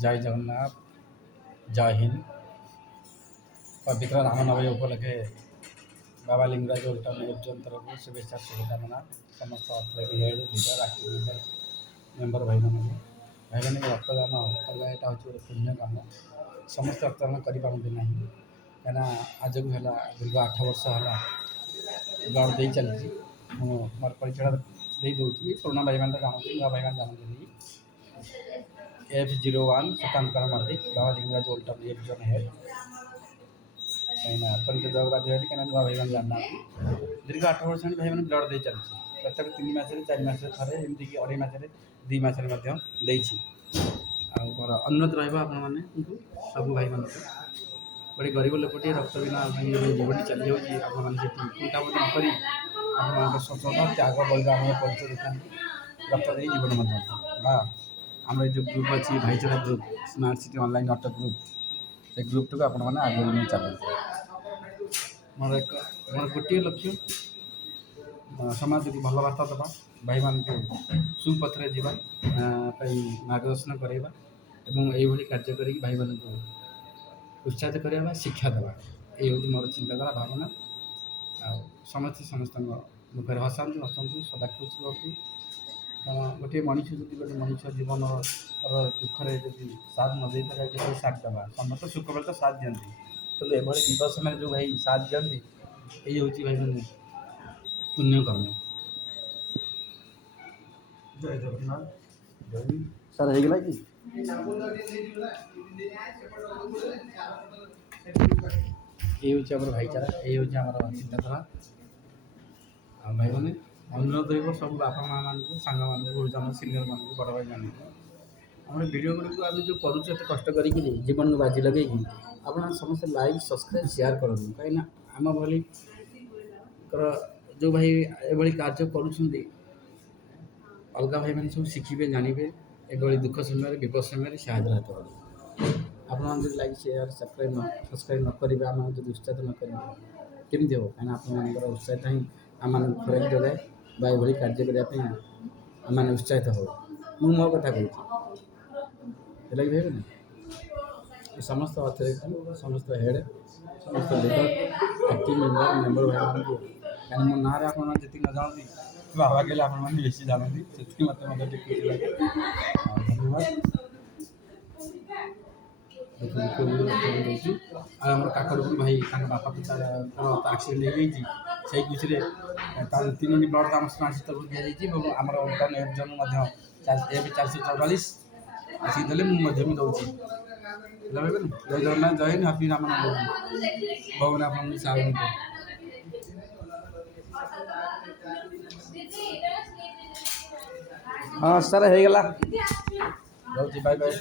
जय जगन्नाथ जय हिंद। पवित्र रामनवमी उपलक्षे बाबा लिंगराज ओल्ड टाउन तरफ शुभेच्छा शुभकामना समस्त head leader active leader member भाई भाई मैंने रक्तदान करवा यहाँ हूँ गोटे पुण्य काम। समस्त रक्तदान करपारती ना कहीं आज को है दीर्घ 8 वर्ष है ब्लड दे चलती मोर परिचय दे दूसरी पुराना भाई मैंने जानते नवा भाई मैंने जानते F01 Sukant Malik Baba Lingaraj old town F1 head कहीं परिचय देवा बाध्य कहीं नवा भाई मैंने जानना दीर्घ 8 वर्ष भाई मैंने ब्लड दे चलती प्रत्येक 3 मास 4 मास थे एमती कि 2.5 मास 2 मास मोर अनुरोध रही सब भाई मान गोटे गरीब लोकटे रक्त बिना जीवन चली जाऊँगी कुंटाबुटी नक सचन त्याग बलिदान परिचय देखा रक्त दे जीवन बा आम जो ग्रुप अच्छी भाईचारा group smart city online auto group से ग्रुप टाक आपण मैंने आगे नहीं चलते मोर गोटे लक्ष्य समाज को भल बार्ता देवा भाई मान सुपथरे जावाई मार्गदर्शन करवा और कार्य कर भाई मान उत्साहित करवा शिक्षा देवा ये हूँ मोर चिंताधारा भावना समस्ते समस्त मुखे हसातु हसतु सदा खुश रुहतु गोटे मनीष जो गोटे मनीष जीवन दुखरे जब साथ न दे पारे जो साथ देवा समस्त सुख बेले तो साथ दिखती कि एभली विपद समय जो भाई साथ दिखती ये हूँ भाई मैंने पुण्य कर्म। जय जगन्नाथ जय सर हो गला कि ये हूँ भाईचारा ये हूँ चिंताधारा भाई मैंने अनुरोध रही सब बापा माँ मान सांग मान गुरुजन सिनियर मान बड़ भाई मान आम भिडियो गुड़िक आम जो करुचे कष्ट कर जीवन को बाजी लगे आप समस्त लाइक सब्सक्राइब शेयर करूँ कहीं आम भली जो भाई ये कार्य करुँच अलग भाई मैंने सब शिखे जानवे ये दुख समय विपद समय साहय हाथ बढ़े आप लाइक शेयर सब्सक्राइब न करेंगे आम जो उत्साहित न करेंगे केमती हम कहीं आप उत्साहित ही आम खुराक जगाए ये कार्य करने आम उत्साहित हो मु मो कथा कहूँ भाई ना समस्त अथॉरिटी समस्त हेड समस्त लीडर एक्टिव मेम्बर भाई मान कहीं मो ना आप जी न जानती बाबा कहले आपने बेसी जानती से मत खुशी लगे धन्यवाद। आम काकड़पुर भाई बापा पिता एक्सीडेंट हो खुशी 3 ब्लड आम स्मार्ट तरफ दिखाई आम ओल्टाउन F1 F444 आसिक देले मुझे भी दूसरी जय जगन्नाथ जय हिंद हैप्पी राम भगवान आप साहब हाँ सर हो गला रोची बाय बाय।